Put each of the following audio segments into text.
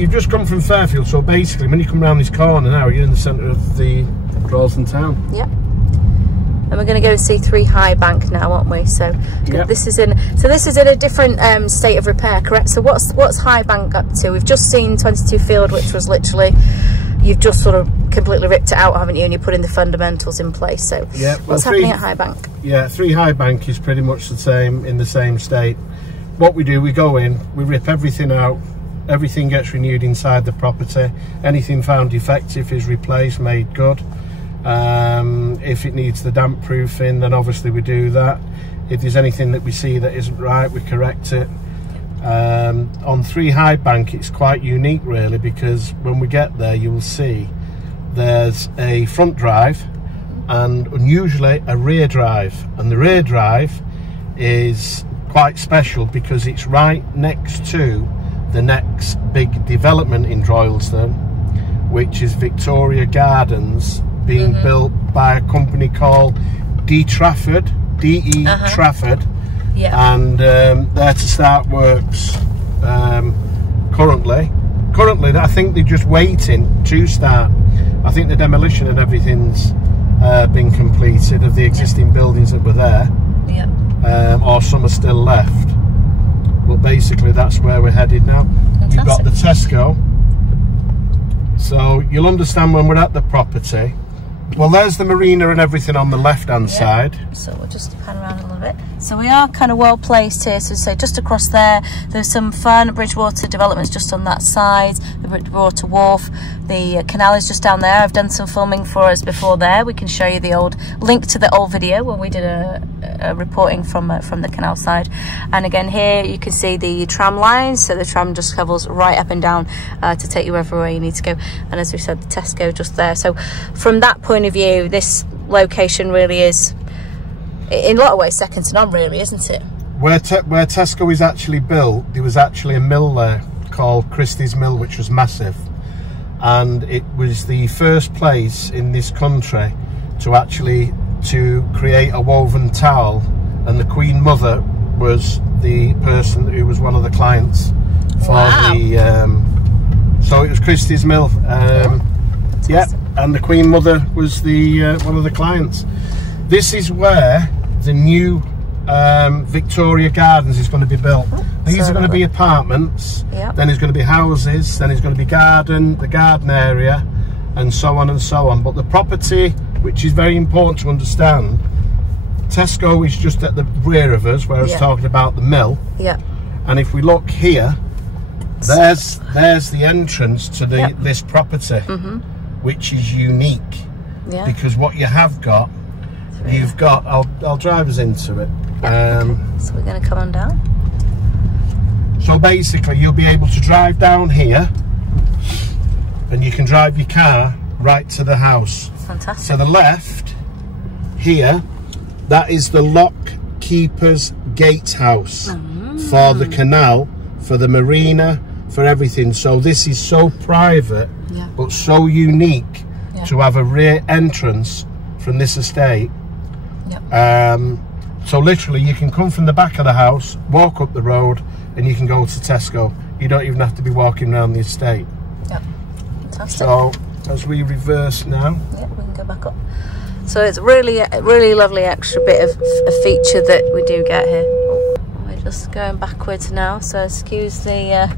you've just come from Fairfield, so basically when you come around this corner now, you're in the centre of the Droyslden town. Yep. And we're going to go and see 3 High Bank now, aren't we? So yep. this is in a different state of repair, correct? So what's High Bank up to? We've just seen 22 Field, which was literally, you've just sort of completely ripped it out, haven't you? And you're putting the fundamentals in place. So yeah, well, what's happening at High Bank? Yeah, 3 High Bank is pretty much the same, in the same state. What we do, we go in, we rip everything out, everything gets renewed inside the property. Anything found defective is replaced, made good. If it needs the damp proofing, then obviously we do that. If there's anything that we see that isn't right, we correct it. On 3 High Bank, it's quite unique really, because when we get there, you will see there's a front drive and unusually a rear drive, and the rear drive is quite special because it's right next to the next big development in Droyslden, which is Victoria Gardens, being built by a company called D Trafford, DE Trafford, yeah. And they're to start works currently. I think they're just waiting to start. I think the demolition and everything's been completed of the existing buildings that were there, yeah. Or some are still left. But basically that's where we're headed now. Fantastic. You've got the Tesco, so you'll understand when we're at the property. Well, there's the marina and everything on the left-hand side. So we'll just pan around a little bit. So we are kind of well placed here. So say just across there, there's some fun Bridgewater developments just on that side. The Bridgewater Wharf, the canal is just down there. I've done some filming for us before there. We can show you the old link to the old video when we did a reporting from the canal side. And again here you can see the tram lines. So the tram just travels right up and down to take you everywhere you need to go. And as we said, the Tesco just there. So from that point of view, this location really is, in a lot of ways, second to none, really, isn't it? Where Tesco is actually built, there was actually a mill there called Christie's Mill, which was massive, and it was the first place in this country to create a woven towel, and the Queen Mother was the person who was one of the clients for the. So it was Christie's Mill. Yeah, and the Queen Mother was the one of the clients. This is where the new Victoria Gardens is going to be built. These are going to be apartments, yep. Then there's going to be houses, then there's going to be the garden area, and so on and so on. But the property, which is very important to understand, Tesco is just at the rear of us, where I was talking about the mill. Yeah. And if we look here, there's the entrance to this property, which is unique, because what you have got, you've got, I'll drive us into it. So we're going to come on down. So basically you'll be able to drive down here and you can drive your car right to the house. Fantastic. To the left here, that is the lock keeper's gatehouse for the canal, for the marina, for everything. So this is so private but so unique to have a rear entrance from this estate. So literally you can come from the back of the house, walk up the road, and you can go to Tesco. You don't even have to be walking around the estate. Fantastic. So as we reverse now, we can go back up. So it's really lovely extra bit of a feature that we do get here. We're just going backwards now, so excuse the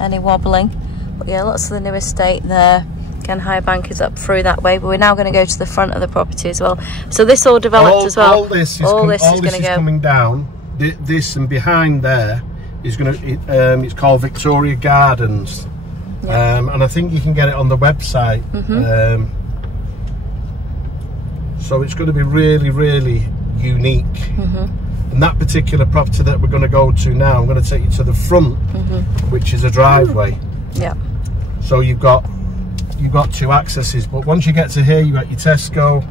any wobbling. But yeah, lots of the new estate there. Again, High Bank is up through that way, but we're now going to go to the front of the property as well. So this all developed as well. All this is coming down. This and behind there is going to. It's called Victoria Gardens, and I think you can get it on the website. So it's going to be really unique. And that particular property that we're going to go to now, I'm going to take you to the front, which is a driveway. So you've got 2 accesses, but once you get to here, you've got your Tesco,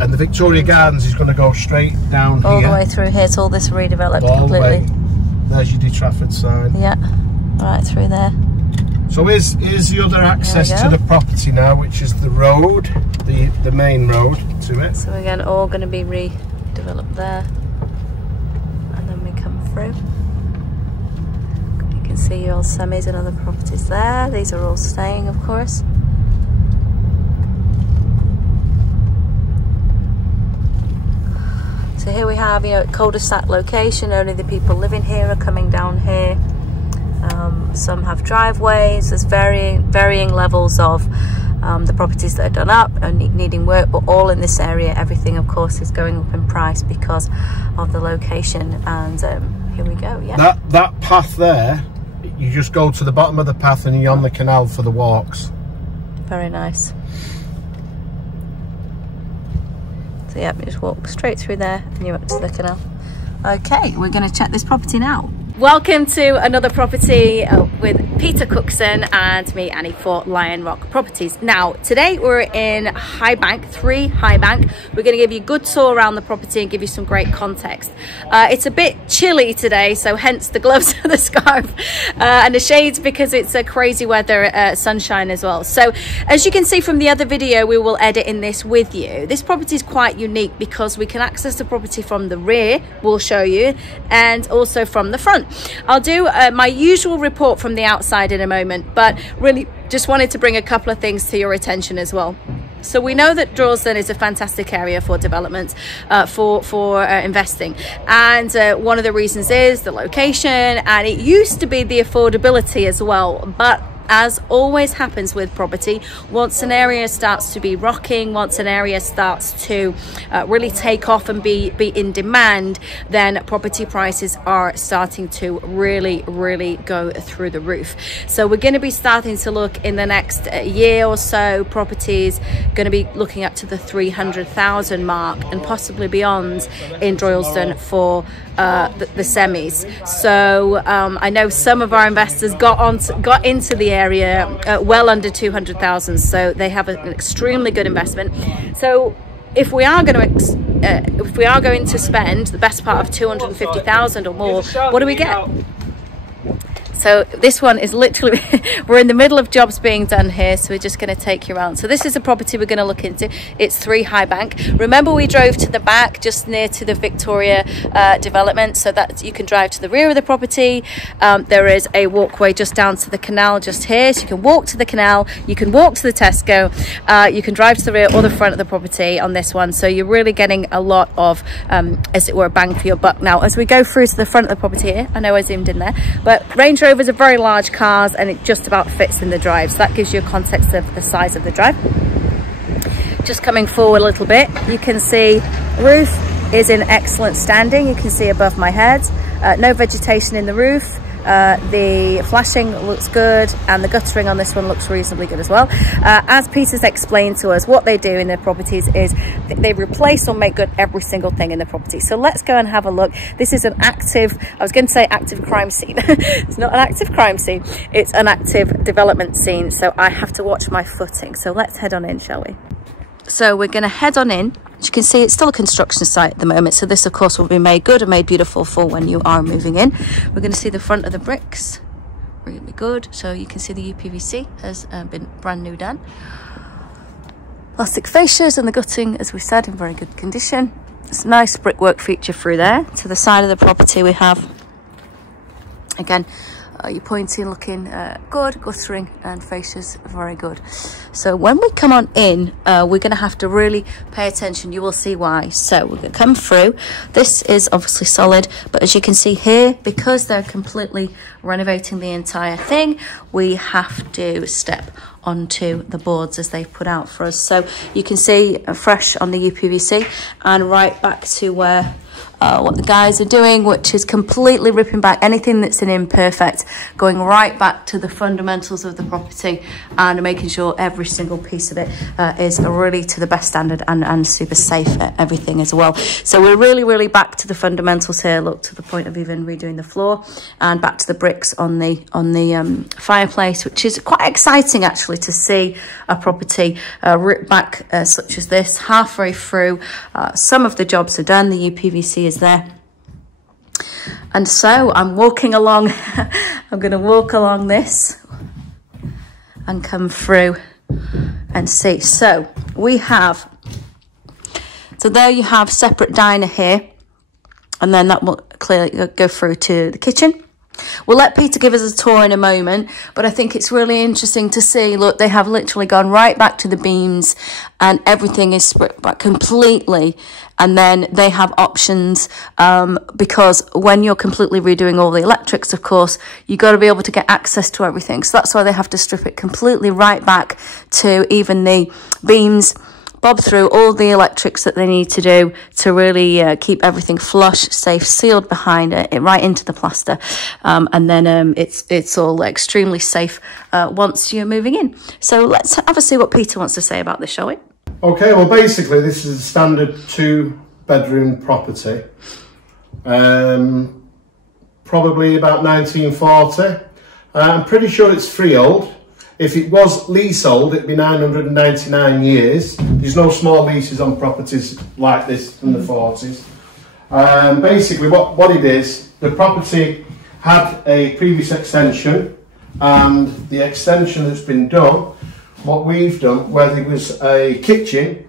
and the Victoria Gardens is going to go straight down all here. The way through here to all this redeveloped completely. There's your D Trafford sign. Right through there. So here's the other access to the property now, which is the road, the main road to it. So again, all going to be redeveloped there, and then we come through. see your semis and other properties there. These are all staying, of course. So here we have, you know, cul-de-sac location. Only the people living here are coming down here. Some have driveways. There's varying levels of the properties that are done up and needing work, but all in this area. Everything, of course, is going up in price because of the location. And here we go. Yeah. That path there, you just go to the bottom of the path and you're on the canal for the walks. Very nice. So yeah, you just walk straight through there and you're up to the canal. Okay, we're going to check this property now. Welcome to another property with Peter Cookson and me, Annie, for Lion Rock Properties. Now, today we're in High Bank, 3 High Bank. We're going to give you a good tour around the property and give you some great context. It's a bit chilly today, so hence the gloves and the scarf and the shades, because it's a crazy weather, sunshine as well. So as you can see from the other video, we will edit in this with you. This property is quite unique because we can access the property from the rear, we'll show you, and also from the front. I'll do my usual report from the outside in a moment, but really just wanted to bring a couple of things to your attention as well. So we know that Droyslden is a fantastic area for development, for investing, and one of the reasons is the location, and it used to be the affordability as well. But as always happens with property, once an area starts to be rocking, once an area starts to really take off and be in demand, then property prices are starting to really go through the roof. So we're going to be starting to look in the next year or so, properties going to be looking up to the 300,000 mark and possibly beyond in Droyslden for the semis. So I know some of our investors got into the area well under 200,000, so they have an extremely good investment. So if we are going to spend the best part of 250,000 or more, what do we get? So this one is literally, we're in the middle of jobs being done here, so we're just going to take you around. So this is a property we're going to look into. It's 3 High Bank. Remember, we drove to the back, just near to the Victoria development, so that you can drive to the rear of the property. There is a walkway just down to the canal just here, so you can walk to the canal, you can walk to the Tesco, you can drive to the rear or the front of the property on this one. So you're really getting a lot of, as it were, bang for your buck. Now, as we go through to the front of the property here, I know I zoomed in there, but Range Rovers are very large cars and it just about fits in the drive, so that gives you a context of the size of the drive. Just coming forward a little bit, you can see the roof is in excellent standing. You can see above my head, no vegetation in the roof. The flashing looks good and the guttering on this one looks reasonably good as well. As Peter's explained to us, what they do in their properties is they replace or make good every single thing in the property. So let's go and have a look. This is an active, I was going to say active crime scene. It's not an active crime scene, it's an active development scene, so I have to watch my footing. So let's head on in, shall we? So we're going to head on in. As you can see, it's still a construction site at the moment, so this of course will be made good and made beautiful for when you are moving in. We're going to see the front of the bricks, really good. So you can see the UPVC has been brand new done. Plastic fascias and the gutting, as we said, in very good condition. It's a nice brickwork feature through there. To the side of the property we have, again, your pointing looking good, guttering and fascias very good. So when we come on in, we're going to have to really pay attention. You will see why. So we're going to come through. This is obviously solid, but as you can see here, because they're completely renovating the entire thing, we have to step onto the boards as they've put out for us. So you can see fresh on the UPVC and right back to where what the guys are doing, which is completely ripping back anything that's an imperfect, going right back to the fundamentals of the property and making sure every single piece of it is really to the best standard and super safe at everything as well. So we're really back to the fundamentals here. Look, to the point of even redoing the floor and back to the bricks on the fireplace, which is quite exciting actually to see a property ripped back such as this halfway through. Some of the jobs are done, the UPVC is there, and so I'm walking along. I'm going to walk along this and come through and see. So we have, so there you have separate diner here, and then that will clearly go through to the kitchen. We'll let Peter give us a tour in a moment, but I think it's really interesting to see, look, they have literally gone right back to the beams and everything is stripped back completely. And then they have options because when you're completely redoing all the electrics, of course, you've got to be able to get access to everything. So that's why they have to strip it completely right back to even the beams, bob through all the electrics that they need to do to really keep everything flush, safe, sealed behind it, right into the plaster. And then it's all extremely safe once you're moving in. So let's have a see what Peter wants to say about this, shall we? Okay, well basically this is a standard 2-bedroom property. Probably about 1940. I'm pretty sure it's freehold. If it was leasehold, it'd be 999 years. There's no small leases on properties like this from the 40s. Basically what it is, the property had a previous extension, and the extension that's been done, what we've done, where there was a kitchen,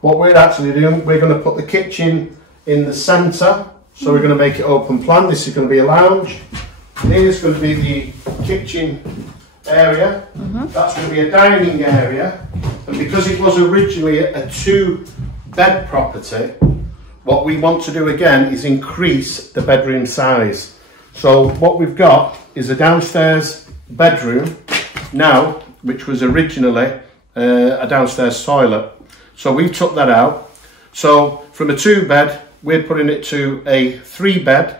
what we're actually doing, we're going to put the kitchen in the centre, so we're going to make it open plan. This is going to be a lounge. Here's going to be the kitchen area. That's going to be a dining area, and because it was originally a 2-bed property, what we want to do again is increase the bedroom size. So what we've got is a downstairs bedroom now, which was originally a downstairs toilet. So we took that out. So from a 2-bed, we're putting it to a 3-bed,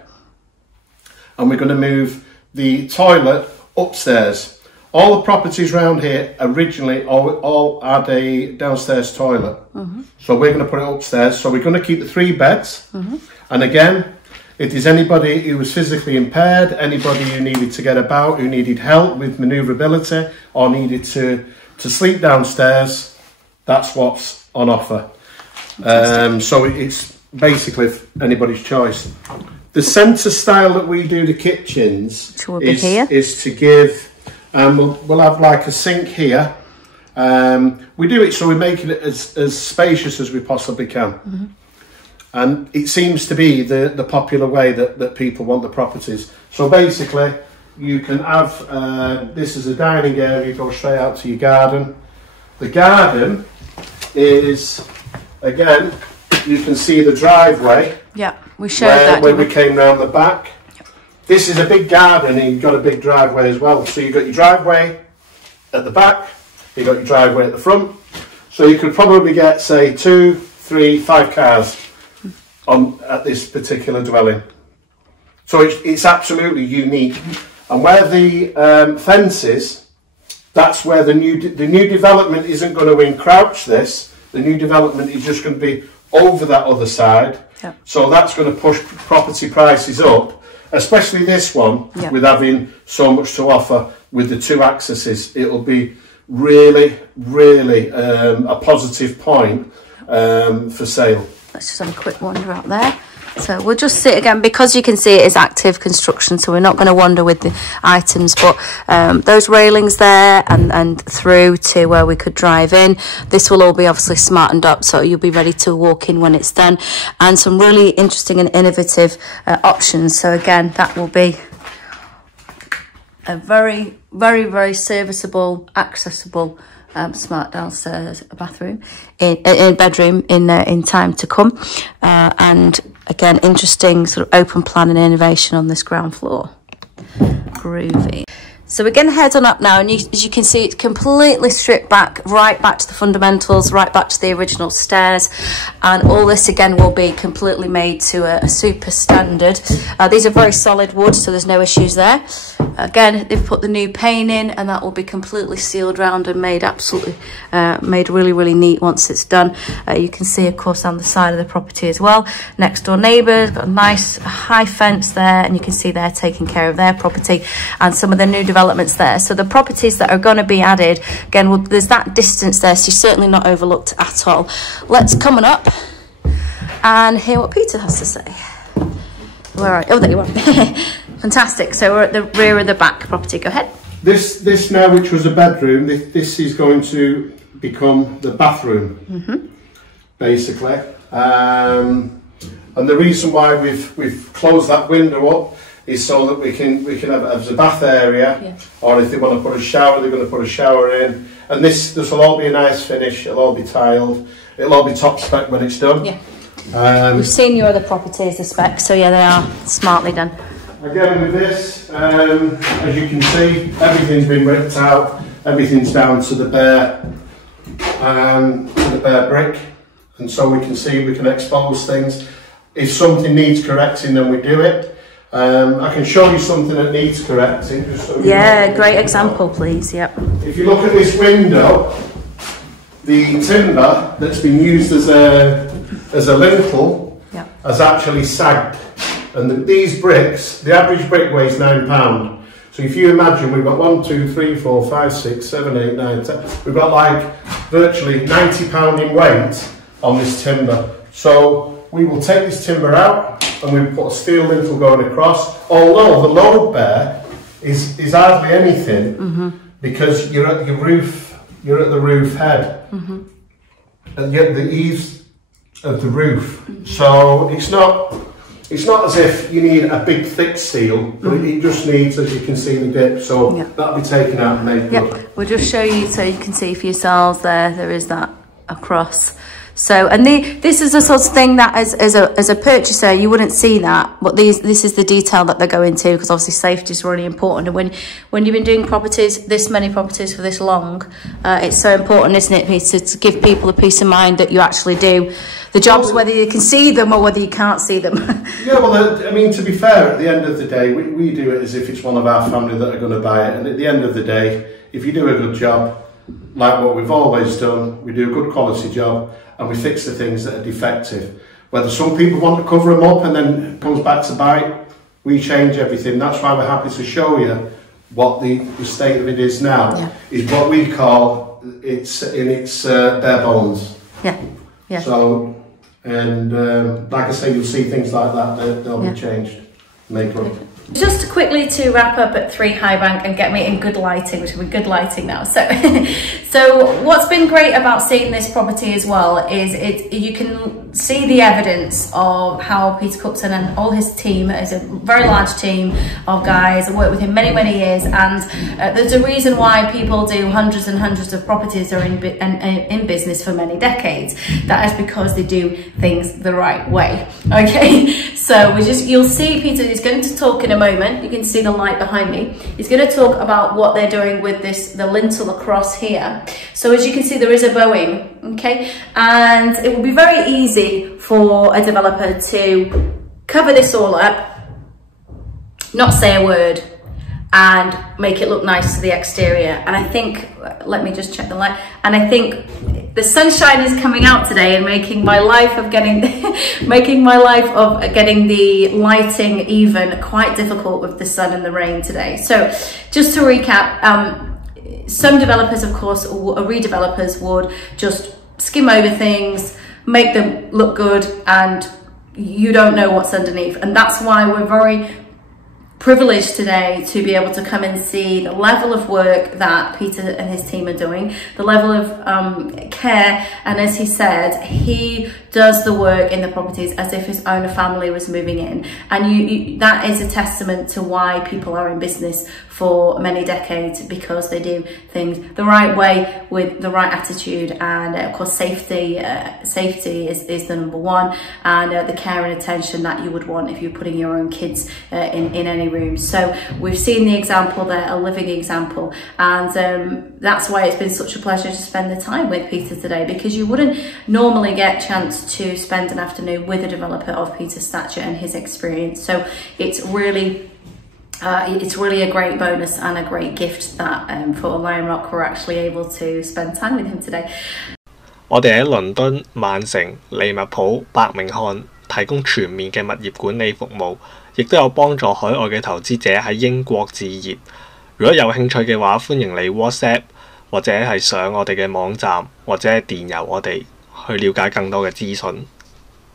and we're going to move the toilet upstairs. All the properties around here originally all had a downstairs toilet. So we're going to put it upstairs. So we're going to keep the 3 beds. And again, if there's anybody who was physically impaired, anybody who needed to get about, who needed help with manoeuvrability, or needed to sleep downstairs, that's what's on offer. So it's basically anybody's choice. The centre style that we do the kitchens is to give, we'll have like a sink here. We do it so we make it as spacious as we possibly can. And it seems to be the popular way that people want the properties. So basically, you can have, this is a dining area, you go straight out to your garden. The garden is, again, you can see the driveway. Yeah, we showed that. Where we came round the back. Yep. This is a big garden, and you've got a big driveway as well. So you've got your driveway at the back, you've got your driveway at the front. So you could probably get, say, 2, 3, 5 cars at this particular dwelling. So it's absolutely unique. And where the fence is, that's where the new development isn't going to encroach this. The new development is just going to be over that other side. Yep. So that's going to push property prices up, especially this one, yep, with having so much to offer with the 2 accesses. It'll be really, really a positive point for sale. Let's just have a quick wander out there. So we'll just sit again, because you can see it is active construction, so we're not going to wander with the items, but those railings there and through to where we could drive in, this will all be obviously smartened up, so you'll be ready to walk in when it's done, and some really interesting and innovative options. So again, that will be a very, very, very serviceable, accessible, smart downstairs bathroom, in bedroom in time to come, and again, interesting sort of open plan and innovation on this ground floor. Groovy. So we're going to head on up now, and as you can see, it's completely stripped back, right back to the fundamentals, right back to the original stairs, and all this again will be completely made to a super standard. These are very solid wood, so there's no issues there. Again, they've put the new pane in, and that will be completely sealed round and made absolutely, made really, really neat once it's done. You can see, of course, on the side of the property as well. Next door neighbours, got a nice high fence there, and you can see they're taking care of their property, and some of the new developments there. So the properties that are going to be added, again, well, there's that distance there, so you're certainly not overlooked at all. Let's come on up and hear what Peter has to say. Where are you? Oh, there you are. Fantastic. So we're at the rear of the back property. Go ahead. This now, which was a bedroom, this is going to become the bathroom, basically. And the reason why we've closed that window up is so that we can have as a bath area, or if they want to put a shower, they're going to put a shower in. And this will all be a nice finish. It'll all be tiled. It'll all be top spec when it's done. Yeah. We've seen your other properties, the specs, so yeah, they are smartly done. Again with this, as you can see, everything's been ripped out. Everything's down to the bare brick, and so we can expose things. If something needs correcting, then we do it. I can show you something that needs correcting. Just so great example, please. Yep. If you look at this window, the timber that's been used as a lintel has actually sagged, and these bricks, the average brick weighs £9. So if you imagine, we've got 1, 2, 3, 4, 5, 6, 7, 8, 9, 10. We've got like virtually £90 in weight on this timber. So we will take this timber out and we put a steel lintel going across. Although the load bear is hardly anything, because you're at your roof, you're at the roof head, and you're at the eaves of the roof. So it's not as if you need a big thick steel, but it just needs, as you can see, the dip. So that'll be taken out and made good. We'll just show you so you can see for yourselves there is that across. So, and this is the sort of thing that as a purchaser you wouldn't see that, but this is the detail that they go into, because obviously safety is really important. And when you've been doing properties, this many properties for this long, it's so important, isn't it, Peter, to give people a peace of mind that you actually do the jobs, whether you can see them or whether you can't see them. Yeah, well, I mean, to be fair, at the end of the day, we do it as if it's one of our family that are going to buy it. And at the end of the day, if you do a good job, like what we've always done, we do a good quality job, and we fix the things that are defective. Whether some people want to cover them up and then it comes back to bite, we change everything. That's why we're happy to show you what the state of it is now, is what we call it's in its bare bones. Yeah. So, and like I say, you'll see things like that, they'll be changed, made good. Just quickly to wrap up at 3 High Bank and get me in good lighting, which will be good lighting now. So what's been great about seeing this property as well is you can see the evidence of how Peter Cookson and all his team, is a very large team of guys, worked with him many years, and there's a reason why people do hundreds and hundreds of properties or in business for many decades. That is because they do things the right way. Okay, so you'll see Peter is going to talk in a moment. You can see the light behind me. He's going to talk about what they're doing with the lintel across here. So as you can see, there is a bowing, okay, and it will be very easy for a developer to cover this all up, not say a word, and make it look nice to the exterior. And I think, let me just check the light, and I think the sunshine is coming out today and making my life of getting getting the lighting even quite difficult with the sun and the rain today. So just to recap, some developers, of course, or redevelopers, would just skim over things, make them look good, and you don't know what's underneath. And that's why we're very privileged today to be able to come and see the level of work that Peter and his team are doing, the level of care, and as he said, he does the work in the properties as if his own family was moving in, and that is a testament to why people are in business for many decades, because they do things the right way with the right attitude. And of course safety is the number one, and the care and attention that you would want if you're putting your own kids in any room. So we've seen the example there, a living example, and that's why it's been such a pleasure to spend the time with Peter today, because you wouldn't normally get a chance to spend an afternoon with a developer of Peter's stature and his experience. So it's really a great bonus and a great gift that for Lion Rock we're actually able to spend time with him today. 我哋喺倫敦、曼城、利物浦、伯明翰提供全面嘅物業管理服務，亦都有幫助海外嘅投資者喺英國置業。如果有興趣嘅話，歡迎你 WhatsApp 或者係上我哋嘅網站，或者係電郵我哋去了解更多嘅資訊。